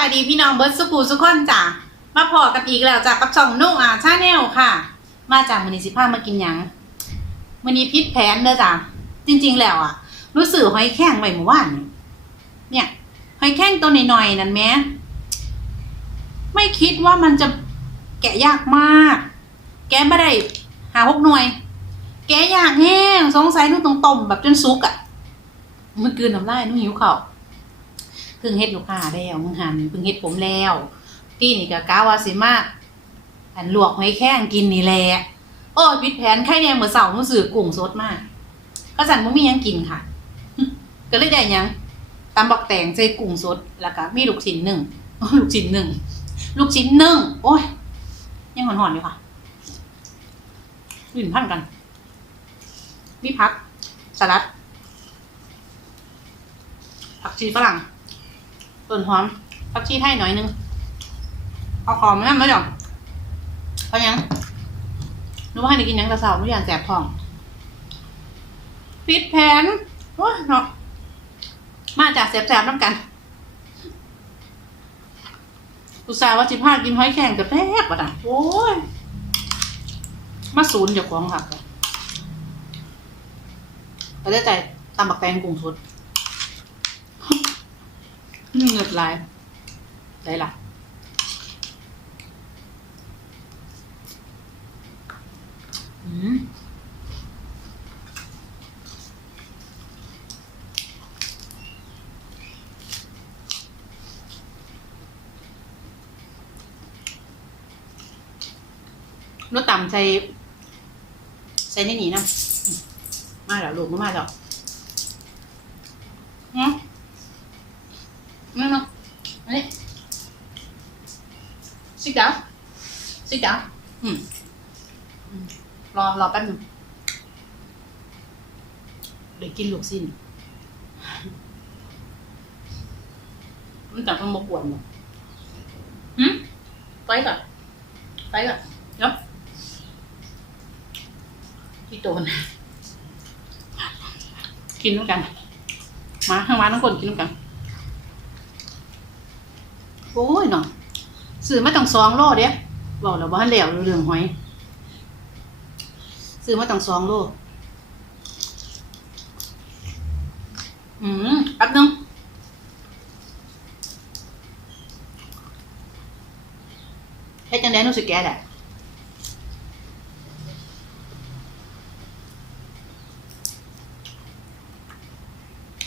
ายดีพี่น้องเบิร์ดสุกูสุกคนจ้ะมาพอกับอีกแล้วจากกับช่องนุ่งอ่าชาแนลค่ะ มาจากมือนิสิภามากินหยังมือนี้พิษแผนเด้อจ้ะจริง ๆ แล้วอะ รู้สึกหอยแข้งไว้เมื่อวานเนี่ยหอยแข้งตัวหน่อยๆนั่นแม้ไม่คิดว่ามันจะแกะยากมาก แกะไม่ได้หาหกหน่วย แกะยากแห้งสงสัยนุ่งตรงต้มแบบจนซุกอะมื่อคืนน้ำลายนุ่งหิวเข่า เพิ่งเฮ็ดลูกค้าแล้วมึงหันเพิ่งเฮ็ดผมแล้วตีนี่ก็กะว่าสิมาอันลวกหอยแข้งกินนี่แหละโอ้ยผิดแผนใครเนี่ยเมื่อเสารมื้อสื่อกุ้งสดมากก็สั่นบ่มียังกินค่ะ ก็เลยได้ยังตำบักแตงใส่กุ้งสดแล้วก็มีลูกชิ้นหนึ่งลูกชิ้นหนึ่งลูกชิ้นหนึ่งโอ้ยยังหอนๆอยู่ค่ะยื่นพันกันมีผักสลัดผักชีฝรั่ง ต้นหอมผักชีไทยหน่อยนึง เอาหอมมานั่นไหมจ๊ะเพราะยังนึกว่าให้ได้กินยังกระเสาไม่อยากแสบท้องปิดแผนโอ้ยเนาะมาจากแสบๆน้ำกันอุตส่าห์ว่าจิพากินหอยแข็งกับแทบว่ะนะโอ้ย มาศูนย์จ้าของค่ะไปได้ใจตำบักแตงกุ้งสด เงือดไหลายได้ละอืมรถต่ำใส่ ใส่ในนี้นะ มาแล้วลูกมาแล้ว Sit down. อืมอืมรอรอแป๊บหนึงเดี๋ยวกินลูกสิ้นมันจับต้องมากวนหรอหืมไปก่อนไปก่อนเนาะพี่โตนกินด้วยกัน มาข้างมาทั้งคนกินด้วยกัน โอ้ยเนาะซื้อมาตั้งสองโลเด้ บอกแล้วว่าเหลวเรื่องหอย ซื้อมาตั้งสองโลอืมแป๊บนึงเฮ็ดจังได๋หนูสิแกะแหละ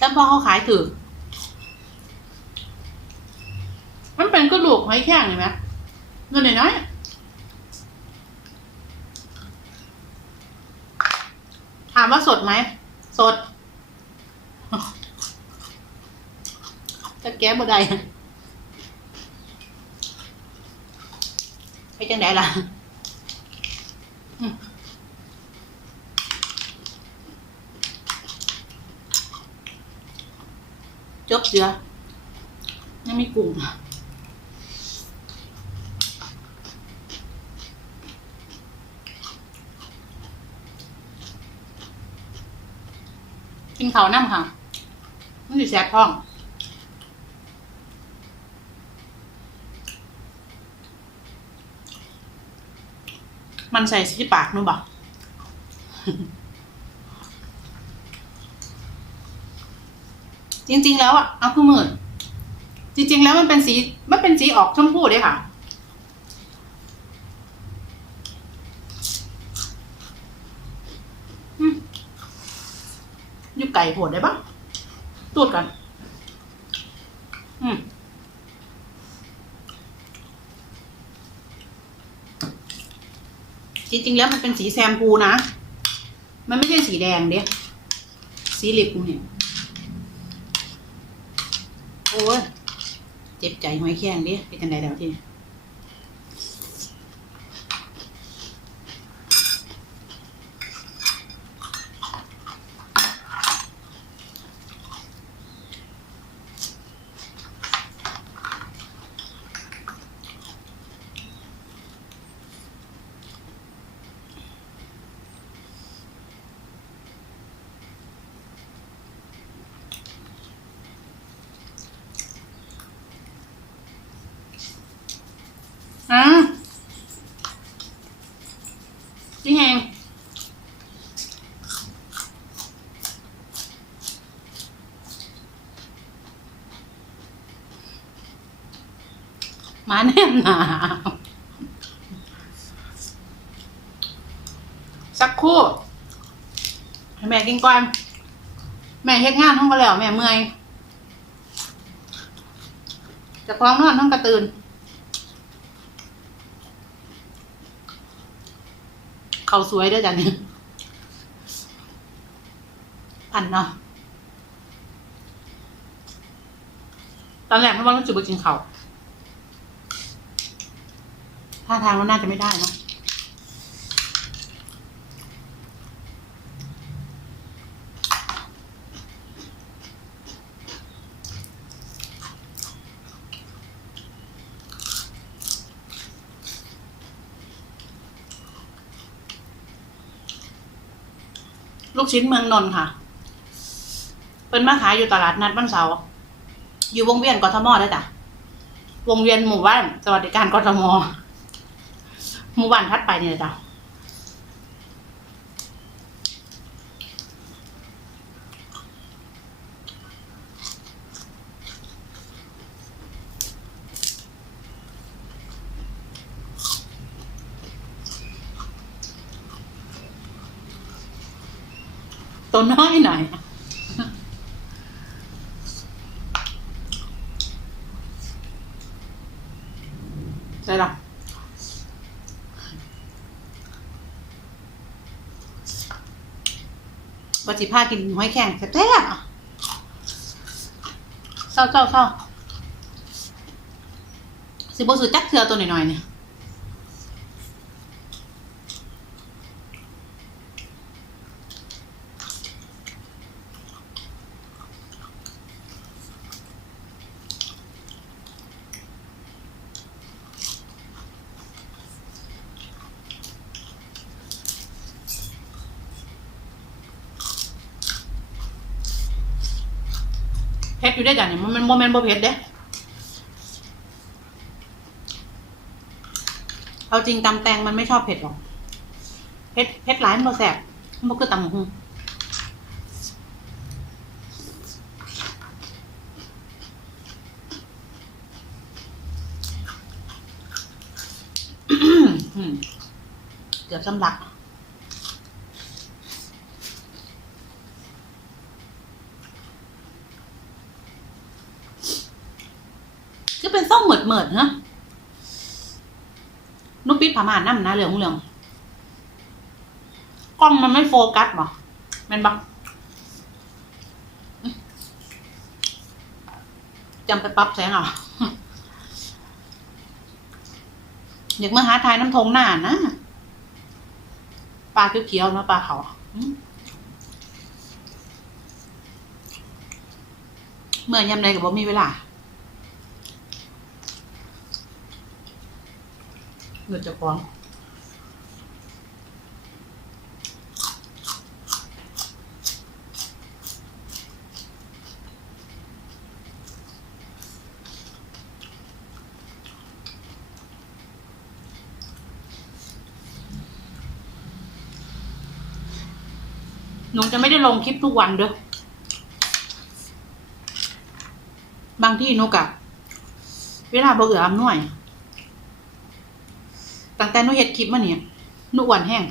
ซ้ำพอเขาขายถือ มันเป็นกระดูกหอยแข้งเห็นไหมเงินน้อยๆถาม ว่าสดไหม สดจะแก้บ่ได้ไปจังไดล่ะจบเสือยังไม่กุ้ง กินข้าวน้ำค่ะมันสิแสบท้องมันใส่ที่ปากนู่นบ่จริง ๆ แล้วอะเอาคือมืดจริง ๆ แล้วมันเป็นสี มันเป็นสีออกชมพูเลยค่ะ อืม อยู่ไก่ โหดได้ปะตูดกันอืมจริงๆแล้วมันเป็นสีแซมพูนะ มันไม่ใช่สีแดงเด้สีเหล็กกูเนี่ยโอ้ย เจ็บใจหอยแข้งเด้เป็นจังไดแล้วที่ อะพี่แหงมาแน่นหนาสักครู่แม่กินก่อน แม่เฮ็ดงานห้องก็แล้ว แม่เมื่อยจะคล้องนอนห้องกระตือน เขาสวยด้วยจ้ะเนี่ยพันเนาะตอนแรกไม่ว่ารู้สึกว่ากินเขาท่าทางมันน่าจะไม่ได้เนะ ชิ้นเมืองนนท์ค่ะ เป็นมาขายอยู่ตลาดนัดบ้านเสาอยู่วงเวียนกทมได้จ้ะวงเวียนหมู่บ้านสวัสดิการกทมหมู่บ้านทัดไปเนี่ยจ้ะ ตัวน้อยหน่อยได้หรอปฏิภากินหอยแข็งแซ่บๆเศร้าเศร้าเศร้าสิบสุจักเสือตัวหน่อยๆเนี่ย ผ็ดอยู่ได้จ้ะเนี่ยมันมันโมเมนต์บ่เผ็ดเด้เอาจริงตำแตงมันไม่ชอบเผ็ดหรอกเผ็ดเผ็ดหลายมันบ่แสบมันบ่คือตำหุ่งเกือบสำลัก เป็นส้มเหมิดเหมิดๆฮะนุกปิดผ้ามาน้ำนะเหลืองเหลืองกล้องมันไม่โฟกัสหรอมันบักจำไปปรับแสงเอะอยากมาหาทายน้ำทงหน้านะปลาเขียวๆนะปลาเขาวเมื่อยำใดกับบ่มีเวลา เงินจะฟ้องหนูจะไม่ได้ลงคลิปทุกวันเด้อ บางที่นกะ เวลาบ่เอืออำนวยตั้ง แต่หนูเฮ็ดคลิปมาเนี่ยหนูอ้วนแห้ง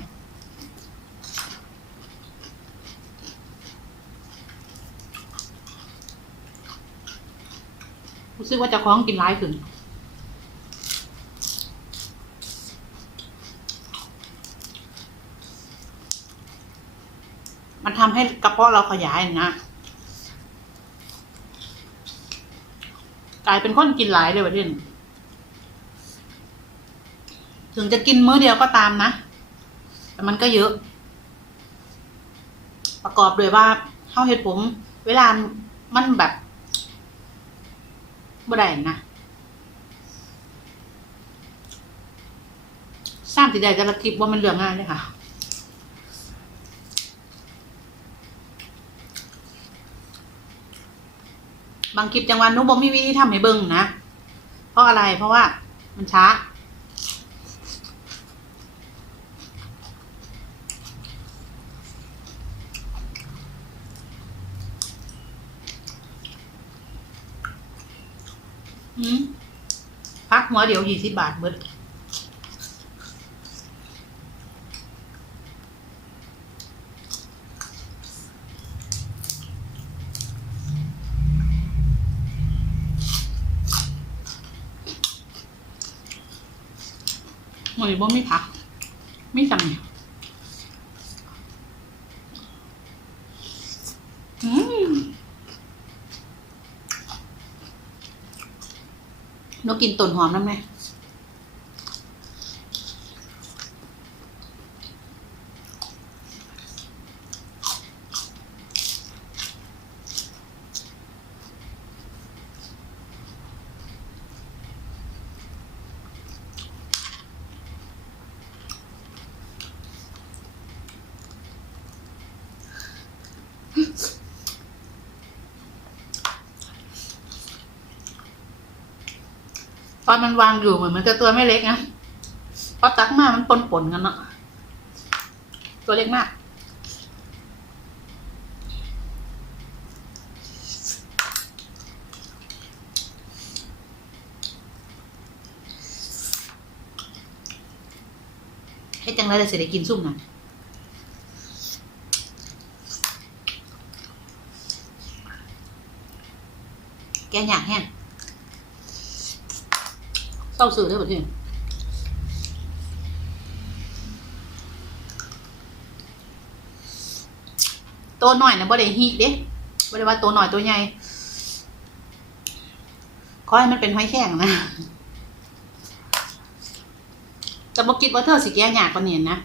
รู้สึกว่าจะคล้องกินร้ายขึ้นมันทำให้กระเพาะเราขยายนะ กลายเป็นคนกินหลายเลยประเด็น ถึงจะกินมื้อเดียวก็ตามนะ แต่มันก็เยอะ ประกอบด้วยว่าข้าวเห็ดผม เวลามันแบบบ่ได้นะสร้างติดใจจะละคลิปว่ามันเรื่องง่ายเลยค่ะบางคลิปจังหวันนุบ่มีวิธีทำให้เบิ่งนะ เพราะอะไรเพราะว่ามันช้า หัวเดียวยี่สิบบาทเบิดหมดบ่มีผัก ไมีจำเนี่ยอืม นกกินต้นหอมน้ำไหม อนมันวางอยู่เหมือนมันจะตัวไม่เล็กนะพอตักมามันปนปนกันเนาะตัวเล็กมาก ให้จังไรเลยสิได้กินซุ่มน่ะแกอยากแห้ง้าสื่อได้บ่ที่ตัวหน่อยนะบ่ได้ฮีเด้บ่ได้ว่าตัวหน่อยตัวใหญ่ขอให้มันเป็นหอยแข็งนะแต่บ่คิดว่าเธอสิแก้ยากกว่านี้นะ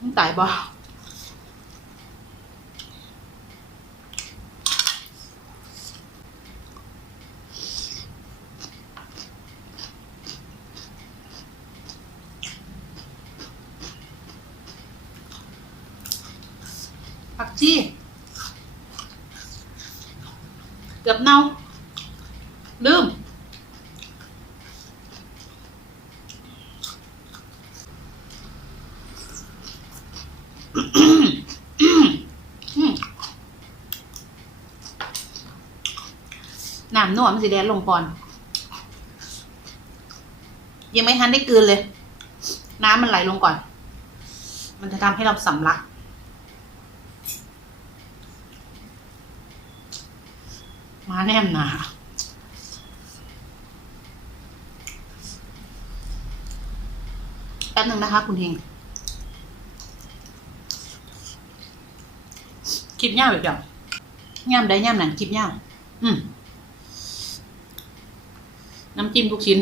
มันตายบ่ ผักชีเกือบเน่า ลืม น้ำนวมนสีแดงลงก่อน ยังไม่ทันได้กลืนเลย น้ำมันไหลลงก่อน มันจะทำให้เราสำลักมาแน่นหนา ป๊บหนึ่งนะคะ คุณเฮงคลิปยาวแบบเดียวย่ำได้ย่ำหนังคลิปยาวอืมน้ำจิ้มทุกชิ้น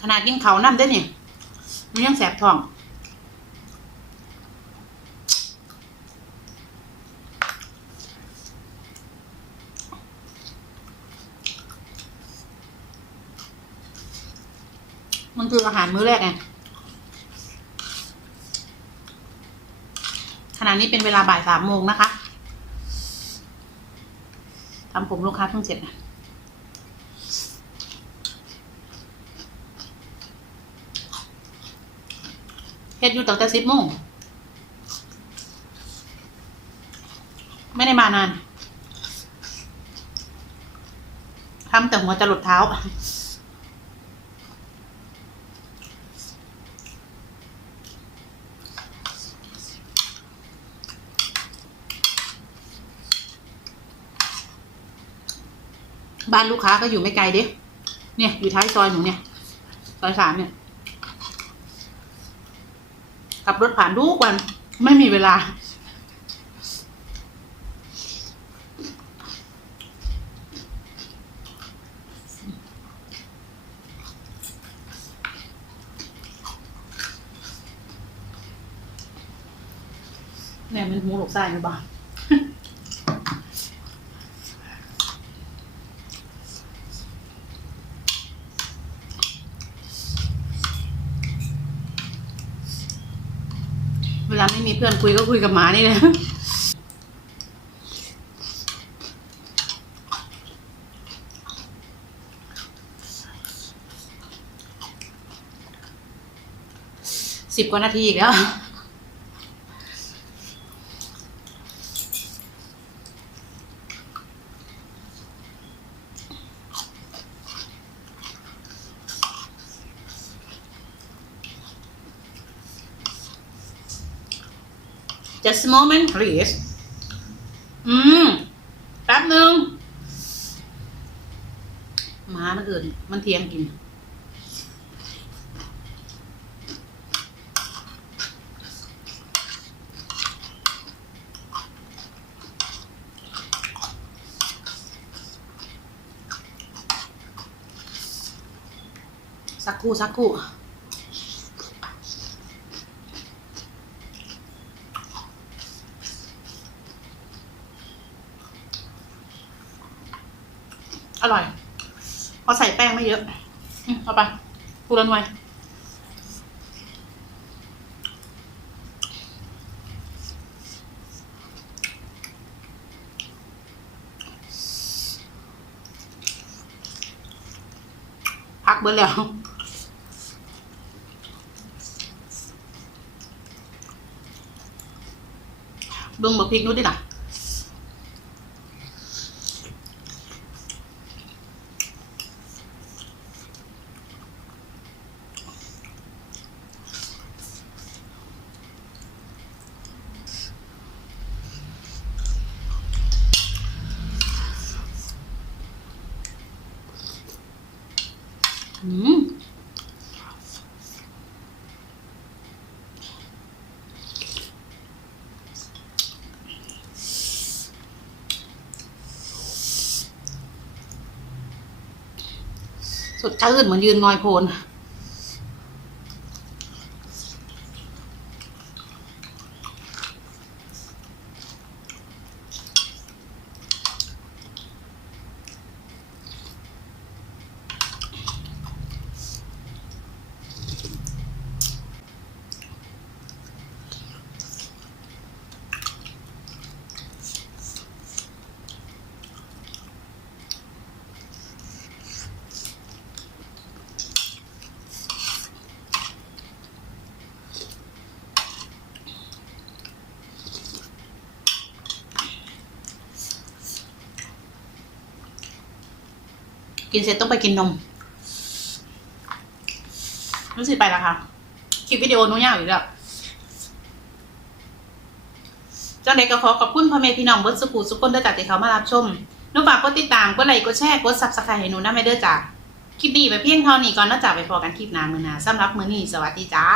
ขนาดกินเขาน้ำได้เนี่ยมันยังแสบท้อง มันคืออาหารมื้อแรกไงขณะนี้เป็นเวลาบ่ายสามโมงนะคะทำผมลูกค้าเพิ่งเสร็จนะเฮ็ดอยู่ตั้งแต่สิบโมงไม่ได้มานานทำแต่หัวจะหลุดเท้า บ้านลูกค้าก็อยู่ไม่ไกลเด้เนี่ยอยู่ท้ายซอยหนูเนี่ยซอยสามเนี่ยขับรถผ่านทุกวันไม่มีเวลา เนี่ยมันมูหลกไส้ไหมบ้าง มีเพื่อนคุยก็คุยกับหมานี่แหละสิบกว่านาทีแล้ว just a moment please อืมแป๊บหนึ่งหมามันเกินมันเทียงกิน สักครู่สักครู่ อร่อย พอใส่แป้งไม่เยอะเอาไปพูละหน่วยพักเบิดแล้วเบิ่งบักพริกนู้นดิล่ะ อืม สดชื่นเหมือนยืนงอยโพน กินเสร็จต้องไปกินนมรู้สึกไปแล้วค่ะ คลิปวิดีโอนู้ยาวอีกแล้วเจ้าเด็กก็ขอขอบคุณพ่อแม่พี่น้องเบิร์ดสกูสุกคนเด้อจ้าที่เขามารับชมหนูฝากกดติดตาม กดไลค์ กดแชร์ กดซับสไครต์ให้หนูนะไม่เด้อจ้าคลิปนี้ไปเพียงเท่านี้ก่อนเนอกจากไปพอกันคลิปหน้ามือหน้าสำหรับมือนี้สวัสดีจ้า